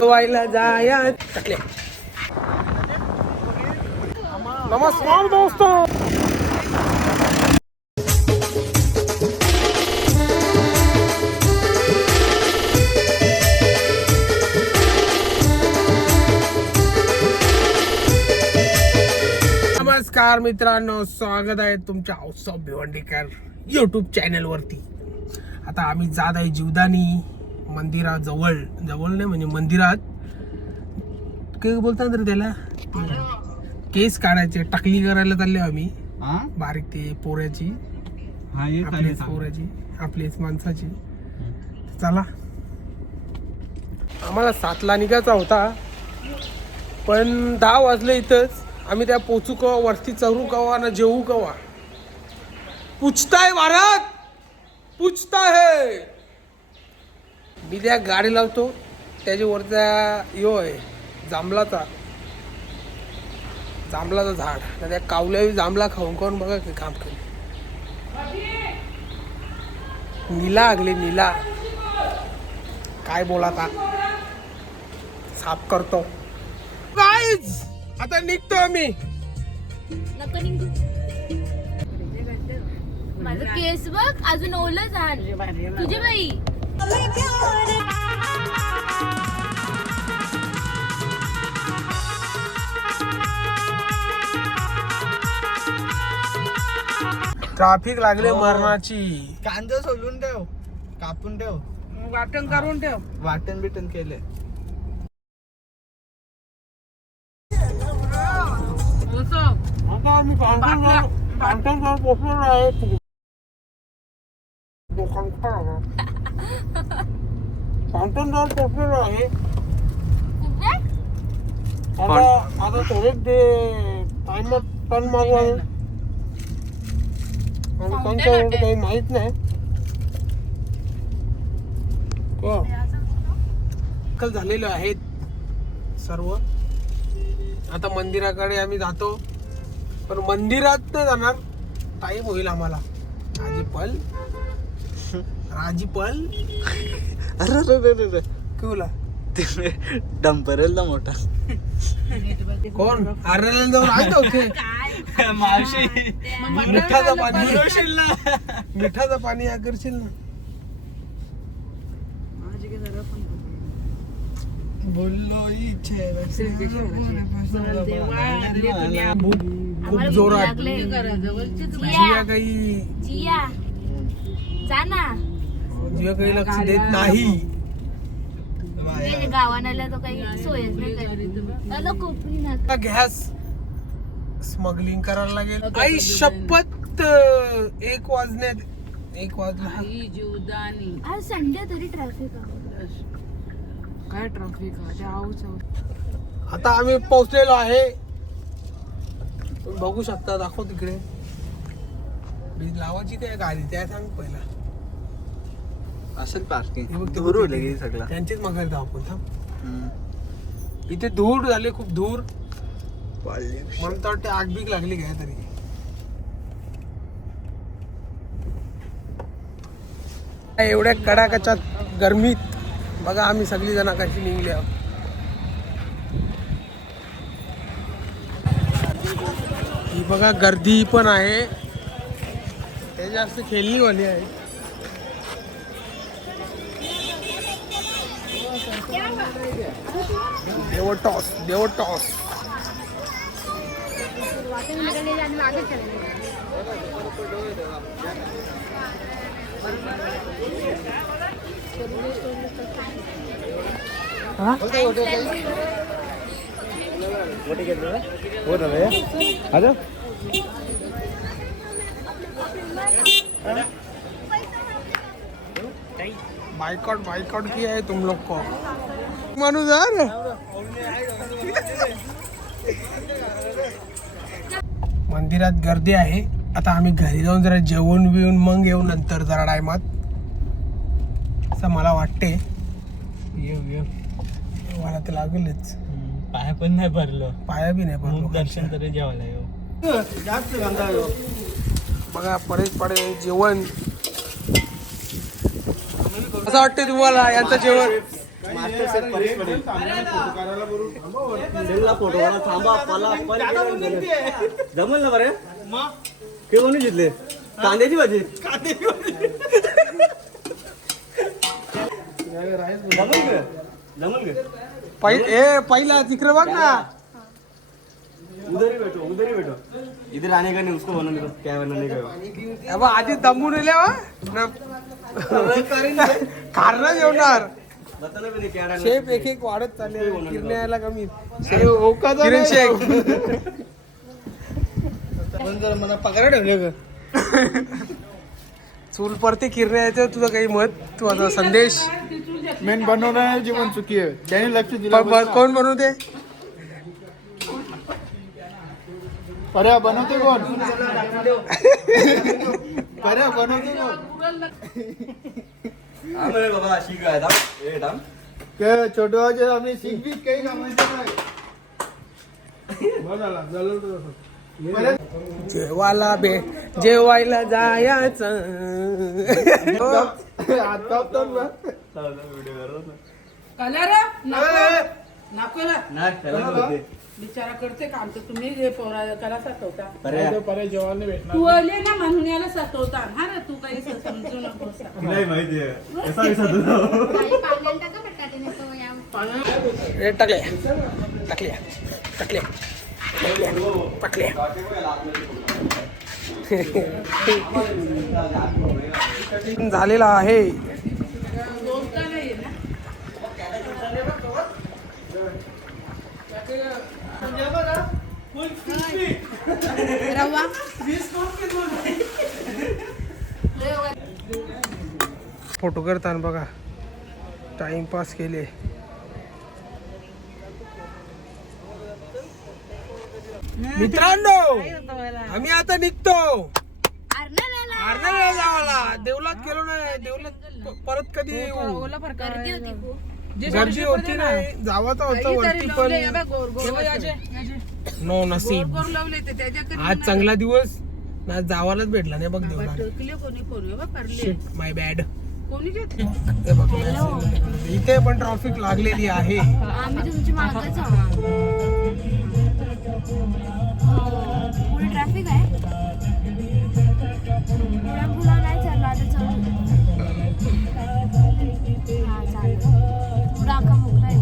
व्हायला जाया नमस्कार दोस्तों. नमस्कार मित्रांनो, स्वागत आहे तुमच्या हाऊस ऑफ भिवंडीकर यूट्यूब चॅनल वरती. आता आम्ही जात आहे जीवदानी मंदिराजवळ. जवळ नाही म्हणजे मंदिरात काय बोलतात रे त्याला, केस काढायचे, टकली करायला चालले आम्ही. बारीक ते पोऱ्याची, पोऱ्याची आपलीच माणसाची. चला, आम्हाला 7ला निघायचा होता पण 10 वाजले इथंच. आम्ही त्या पोचू कवा, वरती चढू कवा ना जेवू कवा, पूछता है भारत, पूछता है. मी त्या गाडी लावतो त्याच्यावरचा यो आहे जांभळाचा झाड. त्या कावल्या जांभळा खाऊन खाऊन बघा की काम केलं. नीला आगली नीला, काय बोलाता, साफ करतो गाईज. आता निघतो आम्ही. माझं केस बघ अजून ओलं झाड तुझे बाई. ट्रॅफिक लागले मरणाची. कांदा सोलून ठेव, कापून ठेव, वाटण करून ठेव. वाटण बिटन केले. आता आम्ही कांटन पोचलो आहे. कांटन पोचलेलो आहे. आता थोडे टाइमात टन मागवा आणि कोणत्या काही माहित नाही. झालेले आहेत सर्व. आता मंदिराकडे आम्ही जातो पण मंदिरात नाही जाणार, टाईम होईल आम्हाला. राजीपल अरे केवला डंपरेल मोठा कोण आरला जाऊन आहे होते. मावशी मिठाचं पाणी करशील ना. बोललो खूप जोरात. जिया काही लक्ष देत नाही. गावाला तो काही सोयच नाही. गॅस स्मगलिंग करायला लागेल. आई शपथ 1 वाजला. आज संडे तरी ट्रॅफिक काय ट्रॅफिक आता आम्ही पोहोचलेलो आहे. तुम्ही बघू शकता, दाखव तिकडे. लावायची त्या गाडी त्या सांग पहिला असेल पार्किंग. सगळं त्यांचीच मग आपण थांब. इथे धूर झाले, खूप धूर. म्हणून तर वाटते आग बीग लागली काय तरी. एवढ्या कडाक्याच्या गरमीत बघा आम्ही सगळी जण कशी निघली आहोत. ही बघा गर्दी पण आहे, ते जास्त खेळणीवाली आहे. देवटॉस बाइकआउट किया है तुम लोग को. मानू यार, मंदिरात गर्दी आहे. आता आम्ही घरी जाऊन जरा जेवण बिवून मग येऊ नंतर जरा टायमात, असं मला वाटते. मला तर लागेलच. पाया पण नाही भरलो, पाया बी नाही भरलो. दर्शन तरी जेवायला येऊ. जास्त गंदा बघा. पडे जेवण कसं वाटतंय तुम्हाला यांचं जेवण? जमल ना बरे कोणी घेतले कांद्याची भाजी जमल पहिला तिकडे बघ ना. उधर ही बैठो इधर आने का नहीं उसको बनाने का क्या बनाने का अब आधी दमून कारण जेवणार बताना भी नहीं क्या डालना शेफ एक एक वाढत चालले किरण्याला कमी किरण शेख मला पगार ठेवले ग चूल परते किरण्याचं तुझं काही मत तू आता संदेश मेन बनवणार जीवन चुकी आहे त्याने लक्ष दिलं कोण बनवते पर्या बनवते कोण पर्या बनवते कोण बाबा शिक आहे दाम ते छोटवाचे आम्ही शिकवी काही कामायचं नाही जेवायला जायचं हात कापतात ना कलर नको ना नाही त्याला बोलते बिचारा करते काम तर तुम्ही जे पोरा त्याला साठवता पर्या जेवायला भेटणार तू आले ना म्हणून याला साठवता हा ना तू काही समजू नको नाही माहिती आहे कसा विसरतो झालेला आहे. दोस्त नाही ना रवा फोटो करताना बघा टाइमपास केले. मित्रांनो आम्ही आता निघतो आर्नाला जावाला. देवलात गेलो नाही देवलात परत कधी येऊ. गर्दी होती खूप. गर्दी होती नाही जावाचं होतं वरती पण नो नसीब. आज चांगला दिवस ना जावालाच भेटला नाही बघ देवला. माय बॅड. इथे पण ट्रॉफिक लागलेली आहे. आम्ही तुमची मागच आहोत. पुढे ट्रॅफिक आहे. पुढा नाही चालला आता चालू. हा चालू. पुढा अख्खा मोकळा आहे.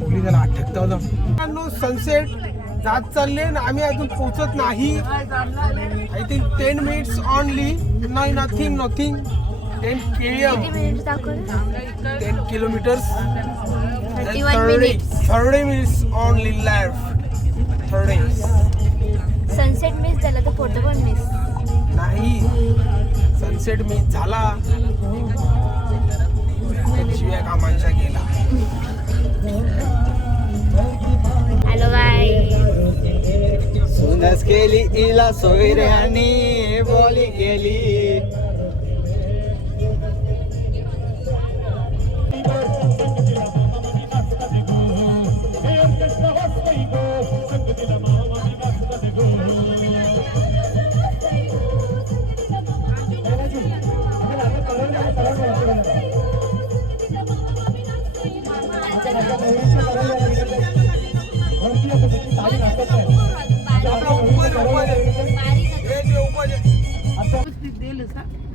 पोलिसाला अटकता होता. सनसेट जात चालले ना आम्ही अजून पोहोचत नाही. I think 10 minutes only. नाही नथिंग 10 किती मिनिट दाखवलं? 10 kilometres 31 minutes. 30 minutes only left. 30. Sunset miss झाला तर फोटो पण मिस. नाही सनसेट मिस झाला शिव्या कामांचा गेला. Hello bye. सुनस केली इला सोयऱ्यानी बोली केली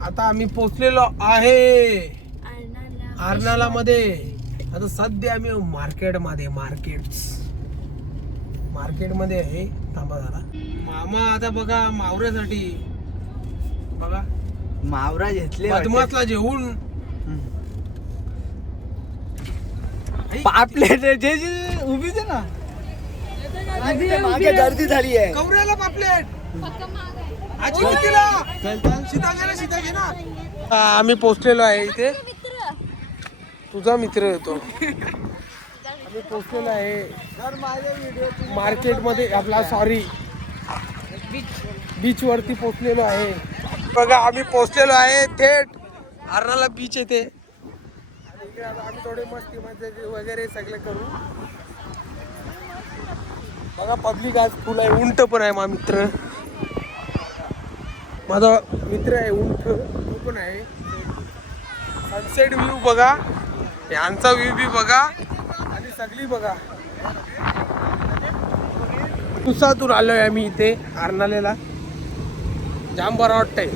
आता आम्ही पोचलेलो आहे आर्नाला मध्ये. आता सध्या आम्ही मार्केट मध्ये आहे. थांबा जरा मामा आता बघा मावऱ्यासाठी बघा मावरा घेतले पद्मासला जेवून पापलेट जे उभीच आहे ना मागे गर्दी झाली आहे. कवऱ्याला पापलेट आजी कितीला सीता घे ना. आम्ही पोचलेलो आहे इथे. तुझा मित्र येतो. आम्ही पोचलेलो आहे मार्केटमध्ये आपला सॉरी बीच वरती पोचलेलो आहे. बघा आम्ही पोचलेलो आहे थेट आर्नाला बीच येते. इकडे आता आम्ही थोडे मस्ती मजे वगैरे सगळे करू. बघा पब्लिक आज फुल आहे. उंट पण आहे मा मित्र. माझा मित्र आहे उंट, तो पण आहे. सनसेट व्ह्यू बघा, यांचा व्ह्यू बी बघा आणि सगळी बघा. उसातून आलोय आम्ही इथे आरनालेला. जाम बरं वाटतंय.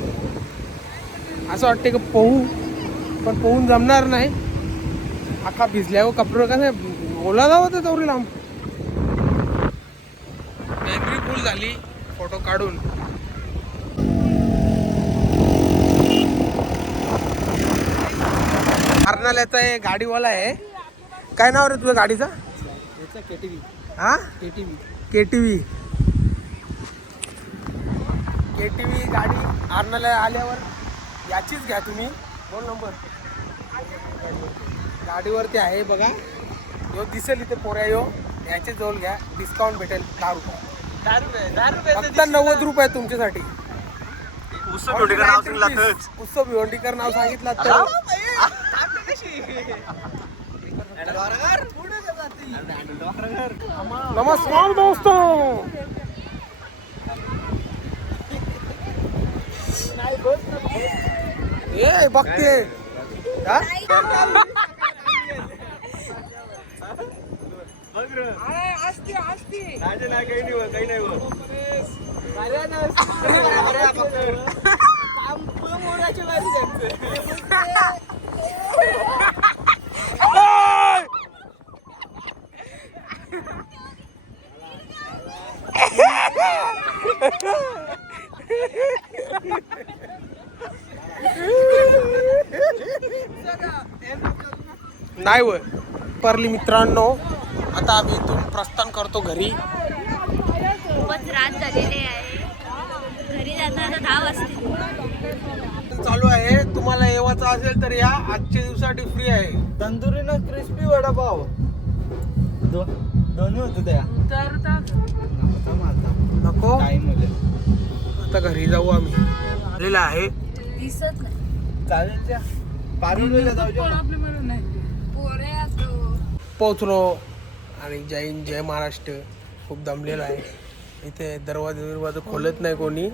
असं वाटतंय की पोहू, पण पोहून जमणार नाही. अख्खा भिजल्यावर कपडे कसं ओला जावं तर तेवढी लांब. मेमरी फुल झाली फोटो काढून. आरनाल्याचा आहे गाडीवाला आहे. काय नाव रे तुझ्या गाडीचं? केटीव्ही. हा केटीव्ही. केटीव्ही. केटीव्ही गाडी आरनाला आल्यावर याचीच घ्या तुम्ही. 2 नंबर गाडीवरती आहे बघा. यो दिसेल इथे पोऱ्या. यो याचे जवळ घ्या, डिस्काउंट भेटेल 10 रुपये. 10 रुपये फक्त 90 रुपये तुमच्यासाठी. उत्सव भिवंडीकर नाव सांगितलं तर नमस्कार दोस्तो. ए बघते हा? काही नाही नाही वय परली मित्रांनो. आता आम्ही इथून प्रस्थान करतो घरी. खूपच रात झालेली आहे. घरी जाताना 10 वाजतील. चालू आहे. तुम्हाला येवाचं असेल तर या. आजच्या दिवसासाठी फ्री आहे. तंदुरी ना क्रिस्पी वडापाव दोन्ही होते त्या. नको टाइम मध्ये आता घरी जाऊ आम्ही. आलेला आहे. दिसत नाही. चालेल त्या पारुलेला जाऊ. पोचलो आणि जय हिंद जय महाराष्ट्र. खूप दमलेला आहे. इथे दरवाजे खोलत नाही कोणी.